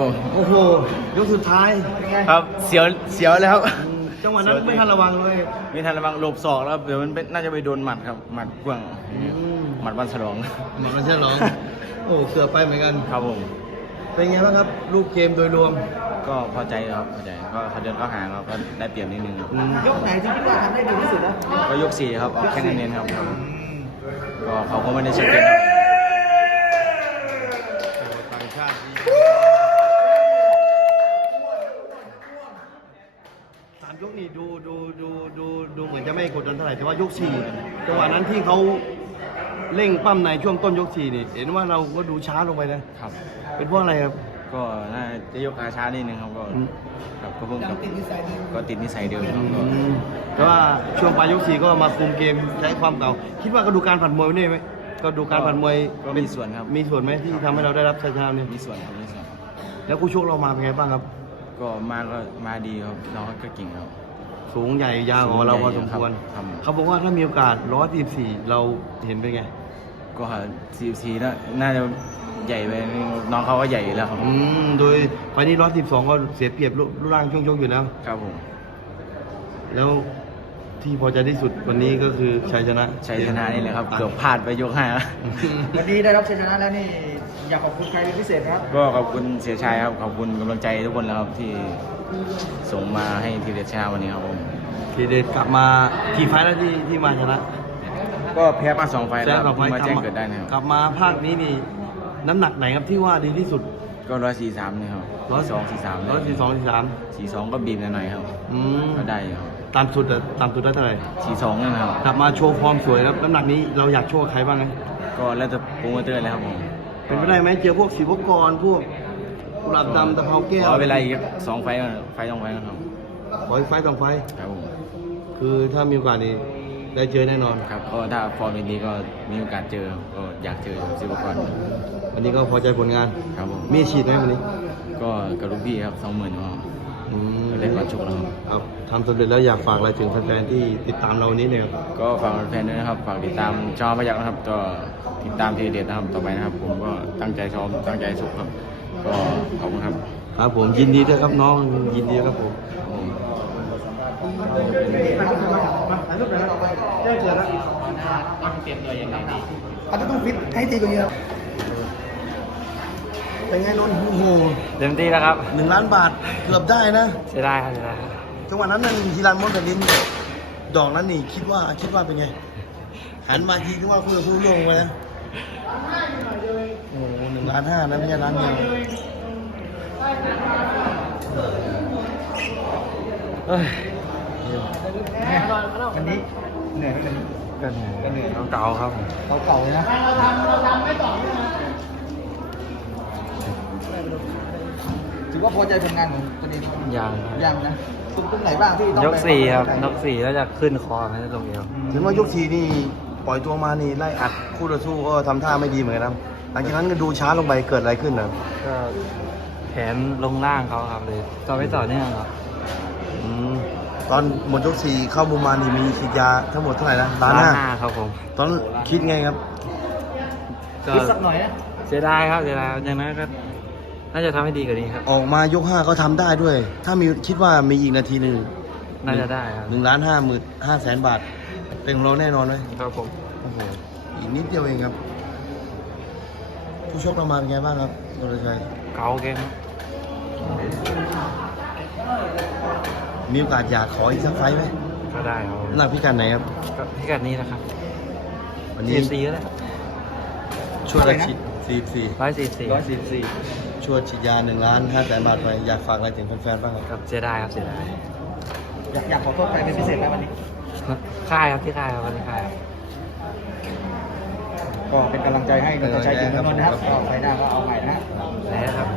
ผมโอ้โหยกสุดท้ายครับเสียวเสียวเลยครับอืมจังหวะนั้นไม่ทันระวังเลยไม่ทันระวังหลบศอกแล้วเดี๋ยวมันเป็นน่าจะไปโดนหมัดครับหมัดกว้างอืมหมัดวันฉลองหมอมันเชื่อหรอโอ้เกือบไปเหมือนกัน ครับผมเป็นไงบ้างครับลูกเกมโดยรวมก็พอใจครับพอใจก็เขาเดินเข้าหาเราก็ได้เปรียบนิดนึงครับอืมยกไหนที่คิดว่าทำได้ดีที่สุดนะก็ยกสี่ครับเอาแค่นั้นเองครับครับ ก็เขาก็ไม่ได้ชัดเจนามยกนี่ดูดูดูดูดูเหมือนจะไม่กดดันเท่าไหร่แต่ว่ายกสี่จังหวะนั้นที่เขาเร่งปั้มในช่วงต้นยกสี่นี่ เห็นว่าเราก็ดูช้าลงไปนะครับ เป็นเพราะอะไรครับ ก็น่าจะยกขาช้านิดนึงครับก็อืม ครับก็เพิ่งกับติดนิสัยดีก็ติดนิสัยเดิมครับก็แต่ว่าช่วงปลายยกสี่ก็มาคุมเกมใช้ความเก่า คิดว่ากระดูกการผัดมวยนี่ไหมกระดูกการผัดมวยก็มีส่วนครับมีส่วนไหมที่ทำให้เราได้รับชัยชนะเนี่ยมีส่วนครับมีส่วนแล้วคู่ชกเรามาเป็นไงบ้างครับ ก็มาก็มาดีครับน้องก็เก่งครับ สูงใหญ่ยาวของเราพอสมควร ครับ เขาบอกว่าถ้ามีโอกาสร้อยสี่สี่เราเห็นเป็นไง ก็ซีซีน่าน่าจะใหญ่ไปน้องเขาก็ใหญ่อยู่แล้วครับอืม โดยไฟล์นี้ร้อยสิบสองก็เสียเปรียบรูรูปร่างช่วงชกอยู่แล้ว ครับผม แล้ว ที่พอใจที่สุดวันนี้ก็คือชัยชนะชัยชนะนี่แหละครับเกือบพลาดไปยกห้าวันนี้ได้รับชัยชนะแล้วนี่อยากขอบคุณใครเป็นพิเศษครับ ก็ขอบคุณเสียชัยครับขอบคุณกำลังใจทุกคนแล้วครับที่ส่งมาให้ทีเด็ดชนะวันนี้ครับผมทีเด็ดกลับมากี่ไฟล์แล้วที่ที่มาชนะ ก็แพ้มาสองไฟล์แล้วต่อเพิ่งมาแจ้งเกิดได้นะคกรับลับมาภาคนี้นี่น้ำหนักไหนครับที่ว่าดีที่สุดก็ร้อยสี่สามนี่ครับร้อยสองสี่สามร้อยสี่สองสี่สามสี่สองก็บีบหน่อยๆครับอืมก็ได้อยู่ครับ ตามสุดอะตามสุดได้เท่าไหร่สี่สองนี่นะครับกลับมาโชว์ฟอร์มสวยครับน้ำหนักนี้เราอยากโชว์กับใครบ้างนะก็แล้วแต่โปรโมเตอร์เลยครับผมเป็นไปได้ไหมเจอพวกศิวกรพวกกุหลาบดำตะเภาแก้วขอเวลาอีกสองไฟล์ก่อนไฟล์สองไฟล์ก่อนครับขออีกไฟต์สองไฟต์ครับผมคือถ้ามีโอกาสนี่ได้เจอแน่นอนครับก็ถ้าฟอร์มดีๆก็มีโอกาสเจอครับก็อยากเจอซิวกรวันนี้ก็พอใจผลงานครับผมมีฉีดไหมวันนี้ก็กับลูกพี่ครับสองหมื่น ก็อืมก็ได้ก่อนชกแล้วครับครับทำสำเร็จแล้วอยากฝากอะไรถึงแฟนๆที่ติดตามเราวันนี้เนี่ยครับก็ฝากแฟนๆด้วยนะครับ ฝากติดตามชอบพยักนะครับก็ติดตามทีเด็ดนะครับต่อไปนะครับ ผมก็ตั้งใจซ้อมตั้งใจสุกครับ ก็ขอบคุณครับ ครับผมยินดีด้วยครับน้องยินดีครับผมถ่ายรูปหน่อยครับแจ้งเกิดแล้วต้องเตรียมตัวยังไงดีอาจจะต้องฟิตให้ดีกว่านี้ครับ เป็นไงนนท์โอ้โหเต็มที่แล้วครับหนึ่งล้านบาทเกือบได้นะใช่ได้ครับใช่ได้ครับจังหวะนั้นนั่นฮิรันมอนกับลินดอกนั้นนี่คิดว่าคิดว่าเป็นไง หันมาทีคิดว่าคู่ต่อสู้โยงไปนะโอ้โหหนึ่งล้านห้านะไม่ใช่ล้านเดียวเอ้ยวันนี้เหนื่อยไหมวันนี้ก็เหนื่อยก็เหนื่อยเก่าๆครับผม เราเก่าเลยนะ ถือว่าพอใจผลงานของตัวเองยังยังนะตรงตรงไหนบ้างที่ต้องยกไปสี่ครับปรับยกสี่แล้วจะขึ้นคอไม่ได้ลงเอวเห็นว่ายกทีนี่ปล่อยตัวมานี่ไล่อัดคู่ต่อสู้ก็ทำท่าไม่ดีเหมือนกันนะหลังจากนั้นก็ดูช้าลงไปเกิดอะไรขึ้นนะก็แขนลงล่างเขาครับเลยต่อไม่ต่อเนื่องครับอืมตอนหมดยกสี่เข้ามุมมานี่มีฉีดยาทั้งหมดเท่าไหร่นะล้านล้านห้าห้าครับผมตอนคิดไงครับก็คิดสักหน่อยนะเสียดายครับเสียดายอย่างนั้นก็ น่าจะทำให้ดีกว่านี้ครับ ออกมายกห้าก็ทำได้ด้วย ถ้ามีคิดว่ามีอีกนาทีหนึ่งน่าจะได้ครับหนึ่งล้านห้าหมื่นห้าแสนบาท เป็นของเราแน่นอนไหมครับผมโอ้โหอีกนิดเดียวเองครับ ผู้ชกเรามาเป็นไงบ้างครับนรชัยเก่าเก่งครับมีโอกาสอยากขออีกสักไฟต์ไหมก็ได้ครับน้ำหนักพิกัดไหนครับ ก็พิกัดนี้นะครับวันสี่นี้สี่ก็ได้ช่วยฉีดสี่สี่ร้อยสี่สี่ร้อยสิบสี่ ช่วยฉีดยาหนึ่งล้านห้าแสนบาทไปอยากฝากอะไรถึงแฟนๆบ้างครับครับเสียดายครับเสียดายอยากอยากขอโทษใครเป็นพิเศษไหมวันนี้ค่ายครับที่ค่ายครับวันนี้ค่ายครับก็เป็นกำลังใจให้นนทชัยถึงนนท์นะครับก็ไปหน้าก็เอาใหม่นะฮะแล้วครับ